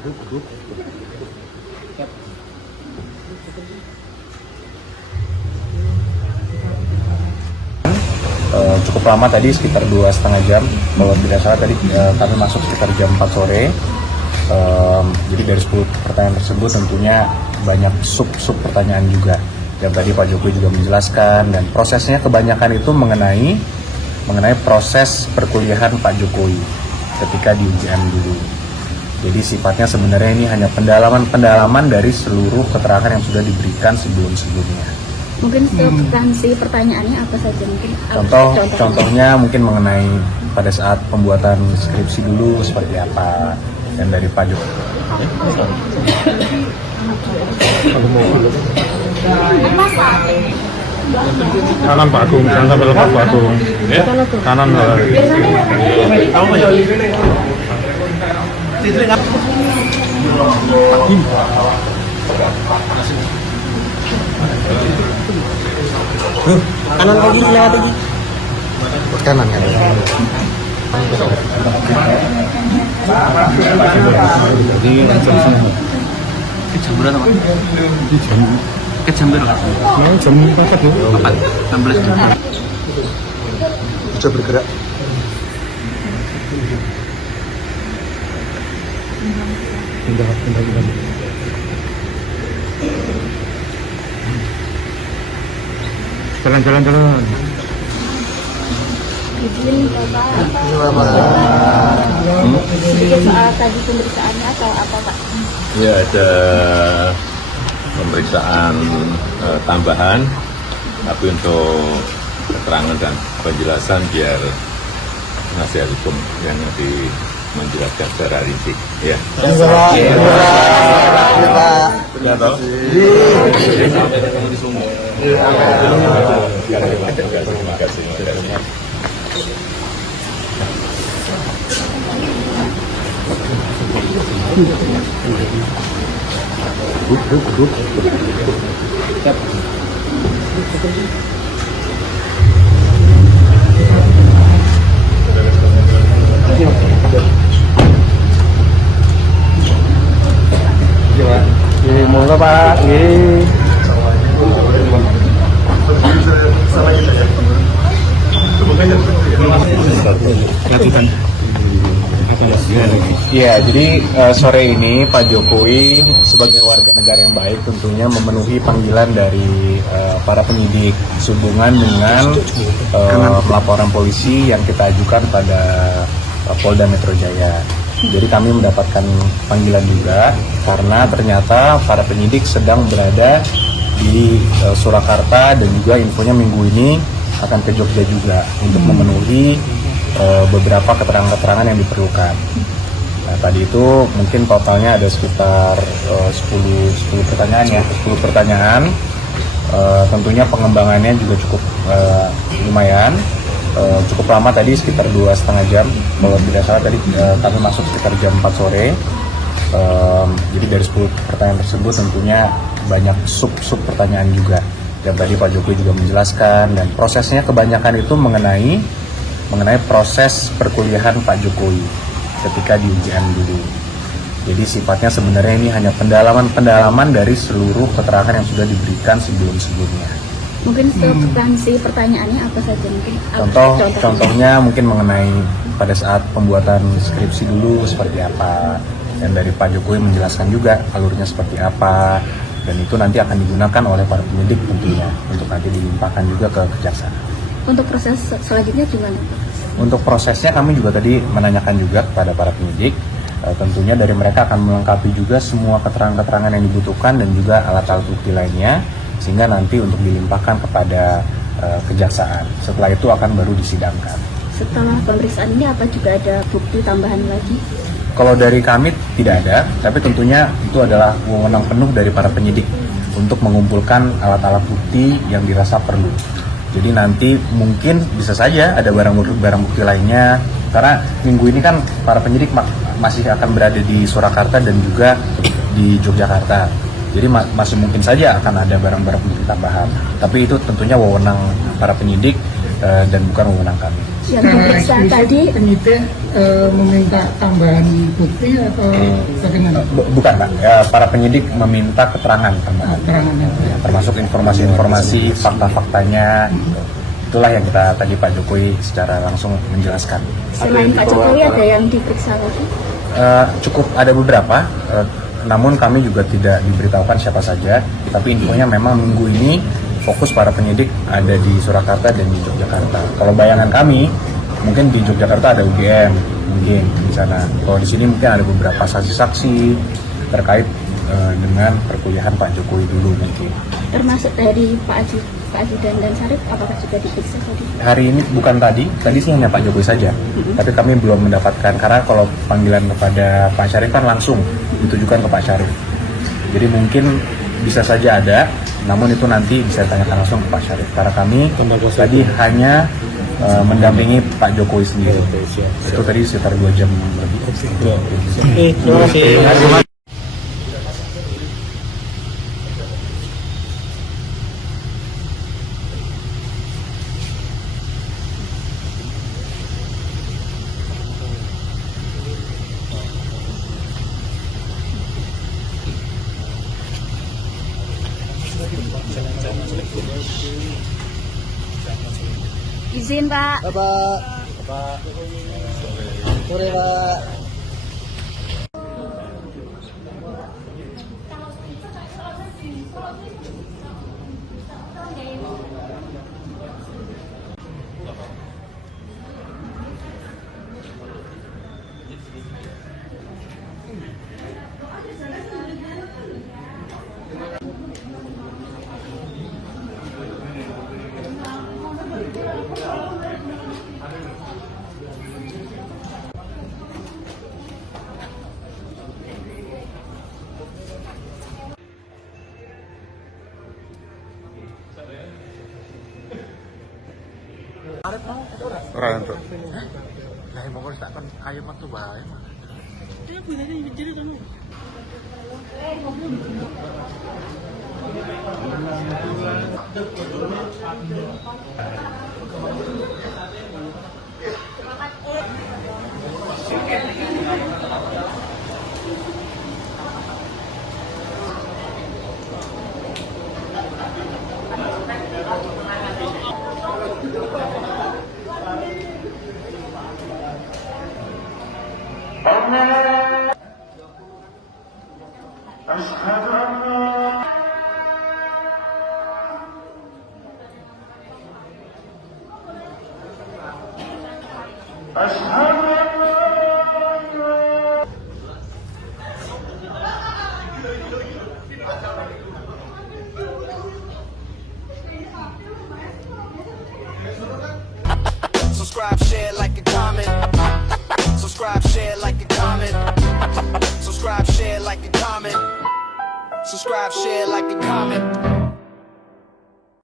Cukup lama tadi, sekitar 2,5 jam. Kalau tidak salah tadi kami masuk sekitar jam 4 sore. Jadi dari 10 pertanyaan tersebut tentunya banyak sub pertanyaan juga. Dan tadi Pak Jokowi juga menjelaskan, dan prosesnya kebanyakan itu mengenai proses perkuliahan Pak Jokowi ketika di UGM dulu. Jadi sifatnya sebenarnya ini hanya pendalaman dari seluruh keterangan yang sudah diberikan sebelumnya. Mungkin substansi pertanyaannya apa saja mungkin? Contohnya mungkin mengenai pada saat pembuatan skripsi dulu seperti apa, dan dari Pak Jokowi. Kanan Pak Agung, jangan sampai lepas Pak Agung. Ya? Kanan lah. Kanan lagi, lewat lagi. Kanan kan. Jadi langsung semua. Jam berapa? Jam berapa? Jam 4 ya. 16 jam. Bisa bergerak. Pindah. Jalan. Izin sedikit soal tadi pemeriksaannya atau apa Pak? Ya, ada pemeriksaan tambahan, tapi untuk keterangan dan penjelasan biar penasihat hukum yang nanti menjelaskan secara rinci. Ya. Terima kasih. Monggo Pak. Ya, jadi sore ini Pak Jokowi sebagai warga negara yang baik tentunya memenuhi panggilan dari para penyidik sehubungan dengan laporan polisi yang kita ajukan pada Polda Metro Jaya. Jadi kami mendapatkan panggilan juga karena ternyata para penyidik sedang berada di Surakarta, dan juga infonya minggu ini akan ke Jogja juga untuk memenuhi beberapa keterangan-keterangan yang diperlukan. Nah, tadi itu mungkin totalnya ada sekitar 10 pertanyaan ya, 10 pertanyaan. Tentunya pengembangannya juga cukup lumayan. Cukup lama tadi, sekitar 2,5 jam. Kalau tidak salah tadi kami masuk sekitar jam 4 sore. Jadi dari 10 pertanyaan tersebut tentunya banyak sub pertanyaan juga. Dan tadi Pak Jokowi juga menjelaskan, dan prosesnya kebanyakan itu mengenai proses perkuliahan Pak Jokowi ketika di UGM dulu. Jadi sifatnya sebenarnya ini hanya pendalaman dari seluruh keterangan yang sudah diberikan sebelumnya. Mungkin substansi pertanyaannya apa saja mungkin? Contohnya mungkin mengenai pada saat pembuatan skripsi dulu seperti apa, dan dari Pak Jokowi menjelaskan juga alurnya seperti apa, dan itu nanti akan digunakan oleh para penyidik tentunya untuk nanti dilimpahkan juga ke kejaksaan. Untuk proses selanjutnya gimana? Untuk prosesnya kami juga tadi menanyakan juga kepada para penyidik, tentunya dari mereka akan melengkapi juga semua keterangan-keterangan yang dibutuhkan dan juga alat-alat bukti lainnya, sehingga nanti untuk dilimpahkan kepada kejaksaan. Setelah itu akan baru disidangkan. Setelah pemeriksaan ini apa juga ada bukti tambahan lagi? Kalau dari kami tidak ada, tapi tentunya itu adalah wewenang penuh dari para penyidik untuk mengumpulkan alat-alat bukti yang dirasa perlu. Jadi nanti mungkin bisa saja ada barang bukti lainnya, karena minggu ini kan para penyidik masih akan berada di Surakarta dan juga di Yogyakarta. Jadi masih mungkin saja akan ada barang-barang bukti tambahan. Tapi itu tentunya wewenang para penyidik dan bukan wewenang kami. yang diperiksa tadi. Penyidik meminta tambahan bukti atau bagaimana? Bukan Pak, para penyidik meminta keterangan tambahan, Keterangannya. termasuk informasi-informasi, fakta-faktanya. Gitu. Itulah yang kita tadi Pak Jokowi secara langsung menjelaskan. Selain Pak Jokowi ada yang diperiksa lagi? Cukup ada beberapa, namun kami juga tidak diberitahukan siapa saja. Tapi infonya memang minggu ini fokus para penyidik ada di Surakarta dan di Yogyakarta. Kalau bayangan kami, mungkin di Yogyakarta ada UGM, mungkin di sana. Kalau di sini mungkin ada beberapa saksi-saksi terkait dengan perkuliahan Pak Jokowi dulu mungkin. Termasuk dari Pak Ajudan dan Sarip, apakah juga diperiksa tadi? Hari ini bukan tadi sih hanya Pak Jokowi saja. Tapi kami belum mendapatkan, karena kalau panggilan kepada Pak Syarif kan langsung ditujukan ke Pak Syarif. Jadi mungkin bisa saja ada, namun itu nanti bisa ditanyakan langsung ke Pak Syarif. Karena kami tadi hanya mendampingi Pak Jokowi sendiri. Itu tadi sekitar 2 jam lebih. Terima kasih. Izin Pak. Bapak. Sore Pak. Orang untuk. Nah, mau tak kan kayu metu bae. Subscribe, share, like, and comment. Subscribe, share, like, and comment. Subscribe, share, like, and comment. Subscribe, share, like, and comment.